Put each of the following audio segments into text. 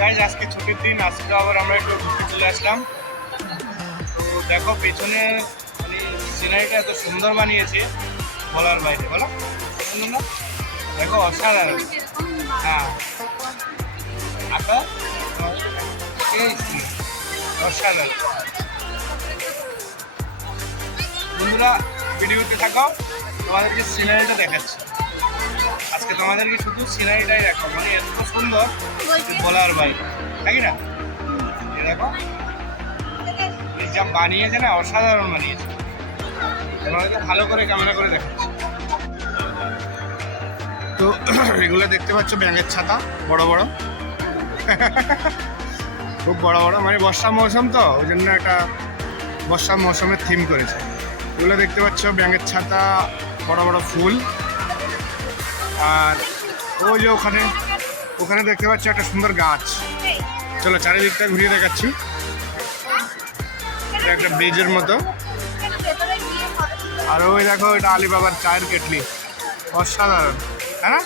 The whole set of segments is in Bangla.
গাইজ আজকে ছুটির দিন, আজকে আবার আমরা একটু ঘুরতে চলে আসলাম। তো দেখো পেছনে মানে সিনারিটা এত সুন্দর বানিয়েছে বলার বাইরে, বলো সুন্দর না? দেখো অসাধারণ। হ্যাঁ আঁকা এই অসাধারণ। বন্ধুরা ভিডিওতে থাকো, তোমাদেরকে সিনারিটা দেখাচ্ছি। আজকে তোমাদেরকে শুধু সিনারিটাই দেখো, মানে এত সুন্দর বলার বাইরে, তাই না? দেখো এই যা বানিয়েছে না, অসাধারণ বানিয়েছে। তোমাদেরকে ভালো করে ক্যামেরা করে দেখাচ্ছি। তো এগুলো দেখতে পাচ্ছ ব্যাঙের ছাতা, বড় বড়, খুব বড় বড়, মানে বর্ষা মৌসুম তো ওই জন্য একটা বর্ষা মৌসুমের থিম করেছে। এগুলো দেখতে পাচ্ছ ব্যাঙের ছাতা, বড় বড় ফুল। আর ওই যে ওখানে ওখানে দেখতে পাচ্ছ একটা সুন্দর গাছ। চলো চারিদিকটা ঘুরিয়ে দেখাচ্ছি। এটা একটা ব্রিজের মতো। আর ওই দেখো এটা আলিবাবার চায়ের কেটলি, অসাধারণ, হ্যাঁ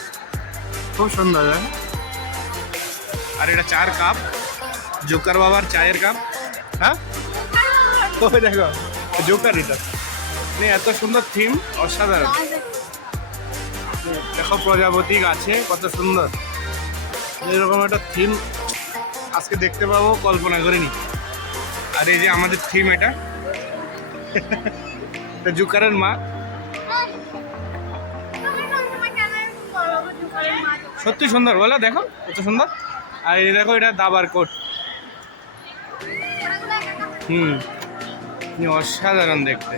খুব সুন্দর। আর এটা চায়ের কাপ, জোকার বাবার চায়ের কাপ। হ্যাঁ ওই দেখো জোকার, এটা মানে এত সুন্দর থিম, অসাধারণ। দেখো প্রজাপতি গাছে কত সুন্দর, এরকম একটা থিম আজকে দেখতে পাবো কল্পনা করিনি। আর এই যে আমাদের থিম, এটা জুকারের মা, সত্যি সুন্দর বলো, দেখো কত সুন্দর। আর এই দেখো এটা দাবার কোট, অসাধারণ দেখতে,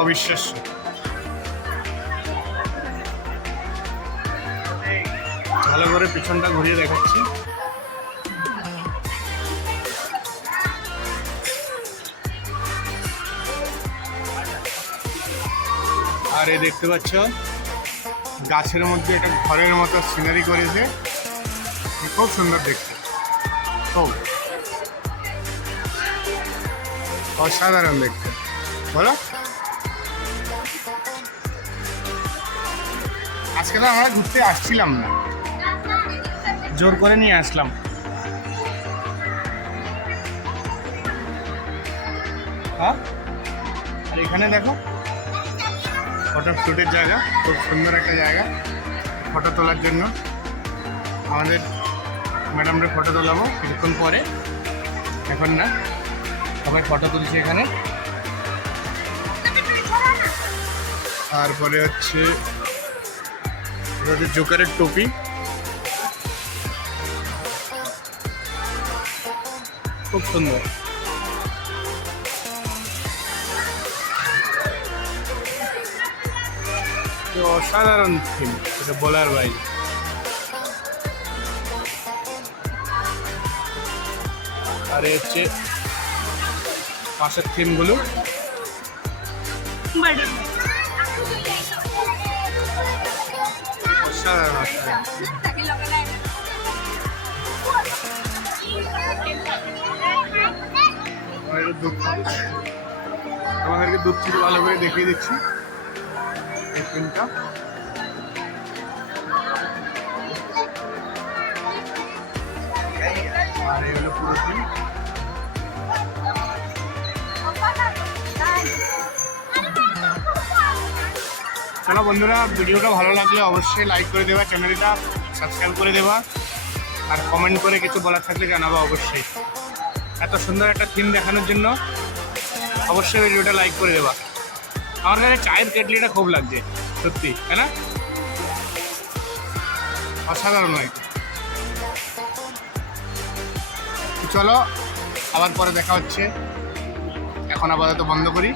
অবিশ্বাস্য। ভালো করে পিছনটা ঘুরিয়ে দেখাচ্ছি। আর এই দেখতে পাচ্ছ গাছের মধ্যে একটা ঘরের মতো সিনারি করেছে, খুব সুন্দর দেখতে, খুব অসাধারণ দেখতে, বলো। আজকে তো আমরা ঘুরতে আসছিলাম না, জোর করে নিয়ে আসলাম। হ্যাঁ আর এখানে দেখো ফটো শ্যুটের জায়গা, খুব সুন্দর একটা জায়গা ফটো তোলার জন্য। আমাদের ম্যাডামরা ফটো তোলাবো কিছুক্ষণ পরে, এখন না, সবাই ফটো তুলছে এখানে। তারপরে হচ্ছে জোকারের টুপি, খুব সুন্দর। অসাধারণ থিম, এটা বলার বাইরে। আর হচ্ছে পাশের থিমগুলো অসাধারণ। তোমাদেরকে দূর থেকে ভালো করে দেখিয়ে দিচ্ছি এই থিমটা। আর এগুলো পুরো থিম। চলো বন্ধুরা, ভিডিওটা ভালো লাগলে অবশ্যই লাইক করে দেবা, চ্যানেলটা সাবস্ক্রাইব করে দেবা, আর কমেন্ট করে কিছু বলার থাকলে জানাবা অবশ্যই। এত সুন্দর একটা থিম দেখানোর জন্য অবশ্যই ভিডিওটা লাইক করে দেবা। আমার কাছে চায়ের কেটলিটা খুব লাগছে সত্যি, তাই না? অসাধারণ হয়। চলো আবার পরে দেখা হচ্ছে, এখন আপাতত বন্ধ করি।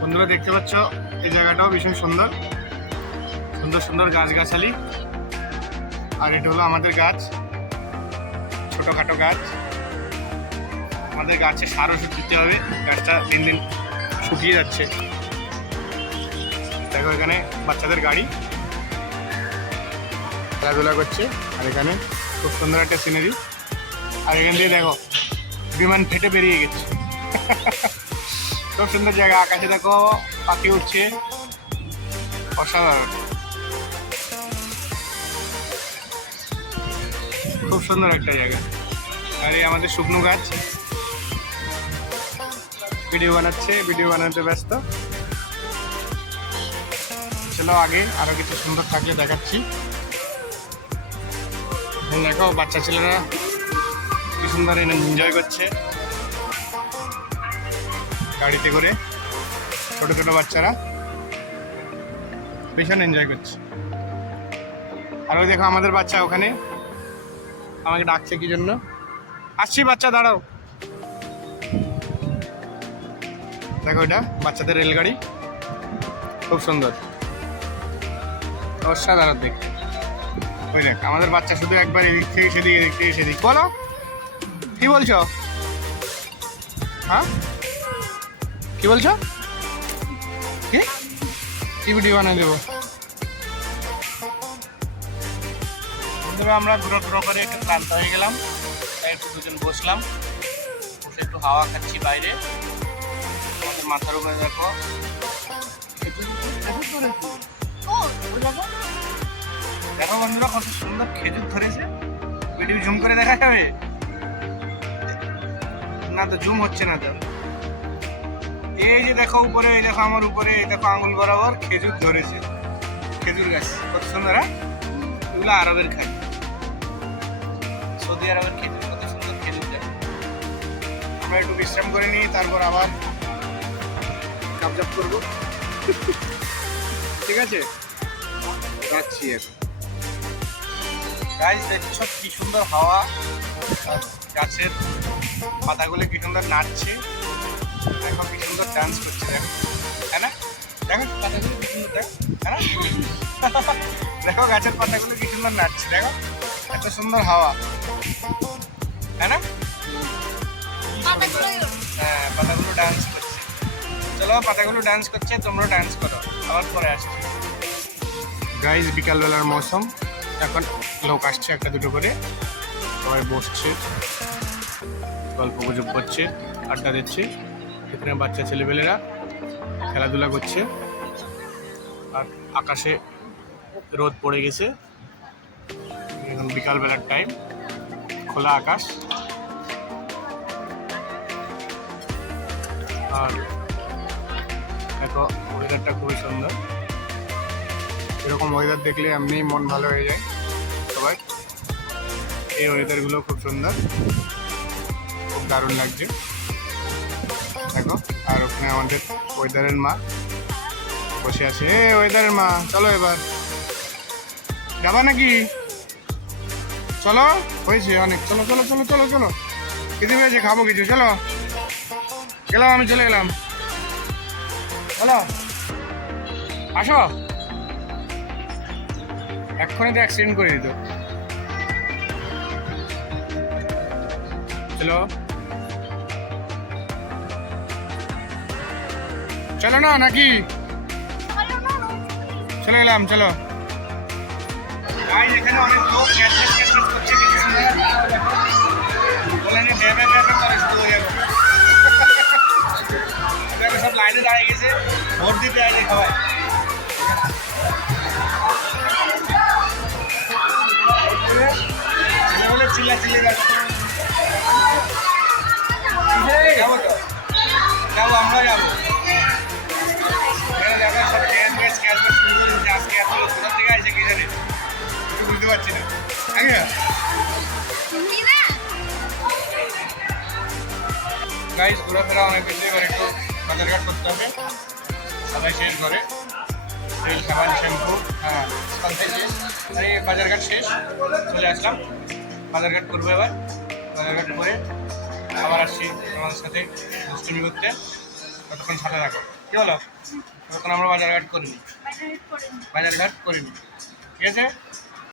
বন্ধুরা দেখতে পাচ্ছ এই জায়গাটাও ভীষণ সুন্দর, সুন্দর সুন্দর গাছগাছালি। আর এটা হলো আমাদের গাছ, ছোটোখাটো গাছ। আমাদের গাছে সার ওষুধ দিতে হবে, গাছটা দিন দিন শুকিয়ে যাচ্ছে। দেখো এখানে বাচ্চাদের গাড়ি খেলাধুলা করছে, আর এখানে খুব সুন্দর একটা সিনারি। আর এখান দিয়ে দেখো বিমান ফেটে বেরিয়ে গেছে, খুব সুন্দর জায়গা। আকাশে দেখো পাখি উঠছে, অসাধারণ। খুব সুন্দর একটা জায়গা। আর এই আমাদের শুকনো গাছ ভিডিও বানাচ্ছে, ভিডিও বানাতে ব্যস্ত। চলো আগে আরো কিছু সুন্দর থাকলে দেখাচ্ছি। দেখো বাচ্চা ছেলেরা কি সুন্দর এনজয় করছে গাড়িতে করে, ছোট ছোট বাচ্চারা ভীষণ এনজয় করছে। আর ওই দেখো আমাদের বাচ্চা ওখানে আমাকে ডাকছে কি জন্য। আসছি বাচ্চা, দাঁড়াও। দেখো এটা বাচ্চাদের রেলগাড়ি, খুব সুন্দর, অসাধারণ দেখতে। ওই দেখ আমাদের বাচ্চা শুধু একবার এদিক থেকে সেদিক, এদিক থেকে সেদিক। বলো কি বলছো? হ্যাঁ কি বলছো? কি ভিডিও বানিয়ে দেবো? বন্ধুরা আমরা ঘুরো করে একটু ক্লান্ত হয়ে গেলাম, তাই একটু দুজন বসলাম, বসে একটু হাওয়া খাচ্ছি বাইরে। আমাদের মাথার উপরে দেখো দেখো বন্ধুরা কত সুন্দর খেজুর ধরেছে। ভিডিও জুম করে দেখা যাবে না? তো জুম হচ্ছে না তো। এই যে দেখো উপরে, এই দেখো আমার উপরে, এই দেখো আঙুল বরাবর খেজুর ধরেছে। খেজুর গাছ কত সুন্দর। এগুলো আরবের খায়, সৌদি আরবের খেজুর, কত সুন্দর খেজুর গাছ। আমরা একটু বিশ্রাম করে নিই, তারপর আবার কাবজাব করবো। ঠিক আছে, যাচ্ছি এখন। গাছ দেখছো কি সুন্দর হাওয়া, গাছের পাতাগুলো কি সুন্দর নাচছে। দেখো কি সুন্দর ডান্স করছে, দেখো হ্যাঁ না? দেখো পাতাগুলো কি সুন্দর, দেখো হ্যাঁ না? দেখো গাছের পাতাগুলো কি সুন্দর নাচছে, দেখো এত সুন্দর হাওয়া, হ্যাঁ না? হ্যাঁ পাতাগুলো ডান্স করছে। চলো পাতাগুলো ডান্স করছে, তোমরা ডান্স করো, আবার পরে আসছি। গাইজ বিকালবেলার মৌসুম, এখন লোক আসছে একটা দুটো করে, সবাই বসছে, গল্প গুজব করছে, আড্ডা দিচ্ছে। এখানে বাচ্চা ছেলেপেলেরা খেলাধুলা করছে। আর আকাশে রোদ পড়ে গেছে, এখন বিকালবেলার টাইম, খোলা আকাশ। আর দেখো ওয়েদারটা খুবই সুন্দর। এরকম ওয়েদার দেখলে এমনি মন ভালো হয়ে যায় সবাই। এই ওয়েদারগুলো খুব সুন্দর, খুব দারুণ লাগছে দেখো। আর ওখানে আমাদের ওয়েদারের মা বসে আছে। ওয়েদারের মা চলো এবার যাবা নাকি? চলো হয়েছে অনেক, চলো চলো চলো চলো চলো, খেতে পেয়েছে, খাবো কিছু, চলো। গেলাম আমি, চলে গেলাম, চলো আসো। এক্ষুনি তো অ্যাক্সিডেন্ট করে দিত। চলো চলো না নাকি? চলে গেলাম, চলো। এখানে অনেক লোক করছে, সব লাইনে দাঁড়িয়ে গেছে, ভোট দিতে আসে সবাই। ছেলেবেলে চিল্লা যাচ্ছে। যাবো তো, যাবো, আমরা যাবো। সব আজকে এত লোক কোথা থেকে আসে কি জানি, বুঝতে পারছি না। গাইস ঘোরাফেরা অনেক বেশি, এবার একটু বাজারঘাট করতে হবে। সবাই শেষ করে তেল, সাবান, শ্যাম্পু, হ্যাঁ আর এই বাজারঘাট শেষ, চলে আসলাম। বাজারঘাট করবো এবার, বাজারঘাট করে আবার আসছি তোমাদের সাথে দুষ্টুমি করতে। ততক্ষণ সাথে থাকো, কি বলো? ততক্ষণ আমরা বাজারঘাট করিনি, ঠিক আছে।